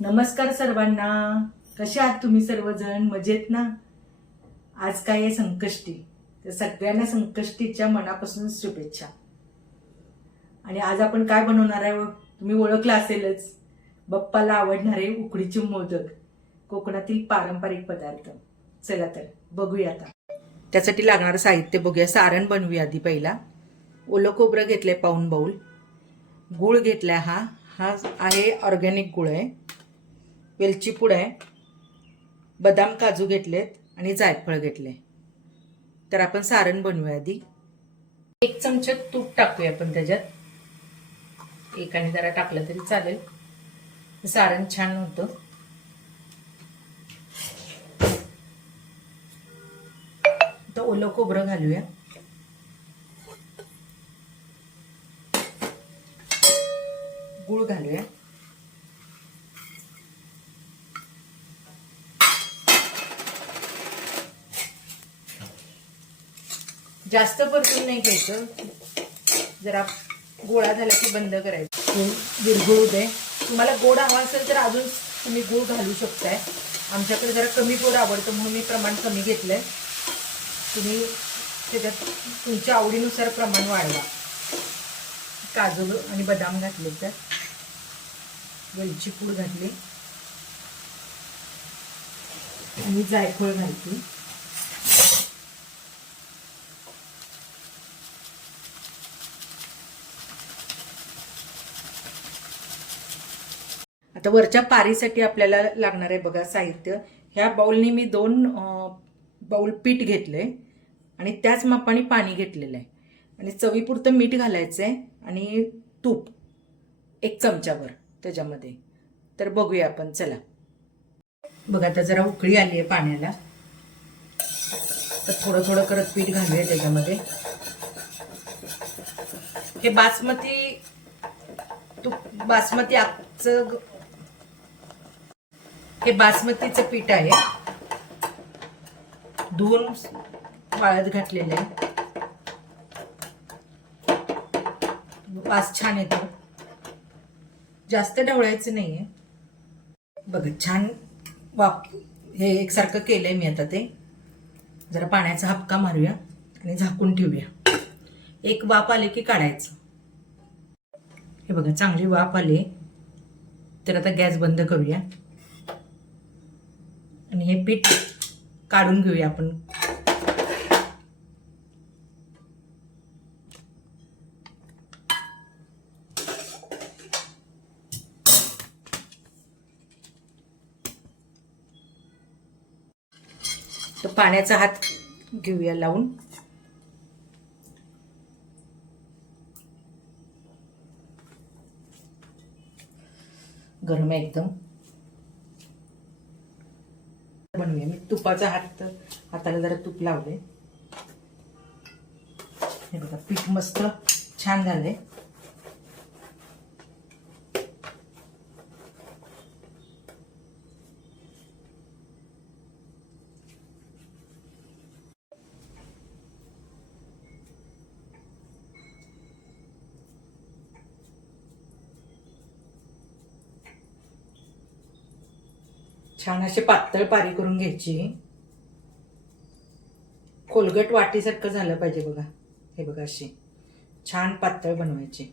नमस्कार सर्वांना. कसे आहात तुम्ही सर्वजण? मजेत ना? आज काय आहे संकष्टी, तर सगळ्यांना संकष्टीच्या मनापासून शुभेच्छा. आणि आज आपण काय बनवणार आहे तुम्ही ओळखलं असेलच. बाप्पाला आवडणारे उकडीचे मोदक, कोकणातील पारंपरिक पदार्थ. चला तर बघूया आता. त्यासाठी लागणारं साहित्य बघूया. सारण बनवूया आधी. पहिला ओलं खोबरं घेतलंय पाऊण बाऊल. गूळ घेतलाय. हा हा आहे ऑर्गॅनिक गूळ आहे. वेलची पूड आहे. बदाम काजू घेतलेत आणि जायफळ घेतले. तर आपण सारण बनवूया आधी. 1 चमचा तूप टाकूया आपण त्याच्यात. एकाने जरा टाकलं तरी चालेल, सारण छान होतं. तर ओलं खोबरं घालूया. गूळ घालूया. जास्त परतून नाही घ्यायचं, जरा गोळा झाला की बंद करायचं. विरघळू दे. तुम्हाला गोड हवा असेल तर अजून तुम्ही गूळ घालू शकताय. आमच्याकडे जरा कमी गोड आवडतं म्हणून मी प्रमाण कमी घेतलंय. तुम्ही त्याच्यात तुमच्या आवडीनुसार प्रमाण वाढवा. काजू आणि बदाम घातले, तर वेलची पूड घातली आणि जायफळ घालते. आता वरच्या पारीसाठी आपल्याला लागणार आहे बघा साहित्य. ह्या बाउलनी मी 2 बाउल पीठ घेतले आणि त्याच मापाने पाणी घेतलेलं आहे. आणि चवीपुरतं मीठ घालायचं आहे आणि तूप 1 चमचाभर त्याच्यामध्ये. तर बघूया आपण. चला बघा, आता जरा उकळी आली आहे पाण्याला. तर थोडं थोडं करत पीठ घालूया त्याच्यामध्ये. हे बासमतीचं पीठ आहे. धुवून वाळत घातलेलं आहे. वास छान येतो. जास्त ढवळायचं नाहीये. बघा छान हे एकसारखं केलंय मी. आता ते जरा पाण्याचा हपका मारूया आणि झाकून ठेवूया. एक वाफ आले की काढायचं. हे बघा चांगली वाफ आली. तर आता गॅस बंद करूया आणि हे पीठ काढून घेऊया आपण. तर पाण्याचा हात घेऊया लावून. गरम आहे एकदम. बनवूया. मी तुपाचा हाताला जरा तूप लावले. हे बघा पीठ मस्त छान झालंय. छान अशी पातळ पारी करून घ्यायची. खोलगट वाटीसारखं झालं पाहिजे बघा. हे बघा अशी छान पातळ बनवायची.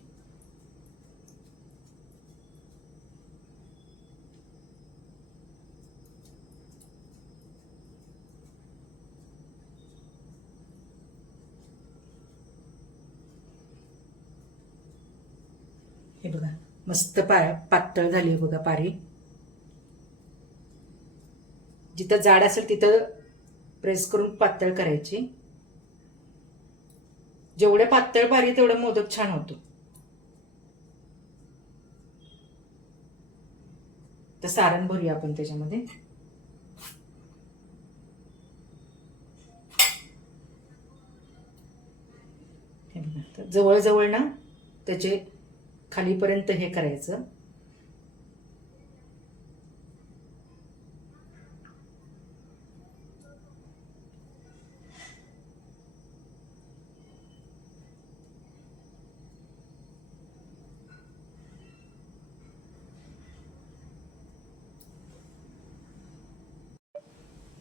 हे बघा मस्त पातळ झाली बघा पारी. जिथं जाड असेल तिथं प्रेस करून पातळ करायची. जेवढे पातळ पारी तेवढं मोदक छान होतो. तर सारण भरूया आपण त्याच्यामध्ये. जवळ ना त्याचे खालीपर्यंत हे करायचं.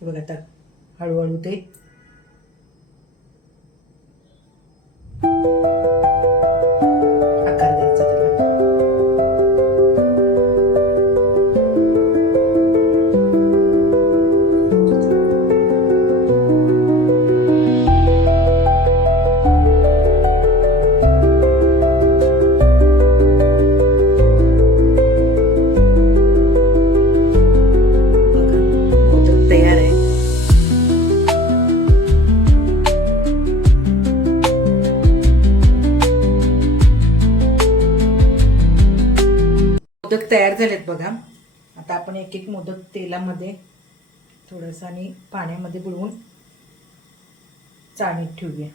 हे बघा आता हळूहळू ते आकार द्यायचा त्याला. बघा, मोदक तयार आहे. मोदक तयार झालेत बघा. आता आपण एक एक मोदक तेलामध्ये थोडंसं आणि पाण्यामध्ये बुडवून चाळणीत ठेवूया.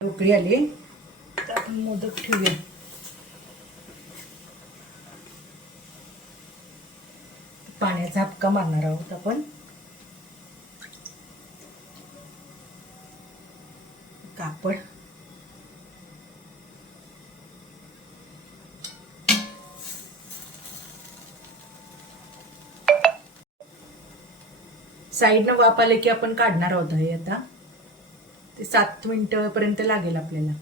उकळी आली तर आपण मोदक ठेवूया. पाण्याचा हपका मारणार आहोत आपण. कापड साईडनं वाफ आले की आपण काढणार आहोत हे. आता ते 7 मिनिटं पर्यंत लागेल आपल्याला.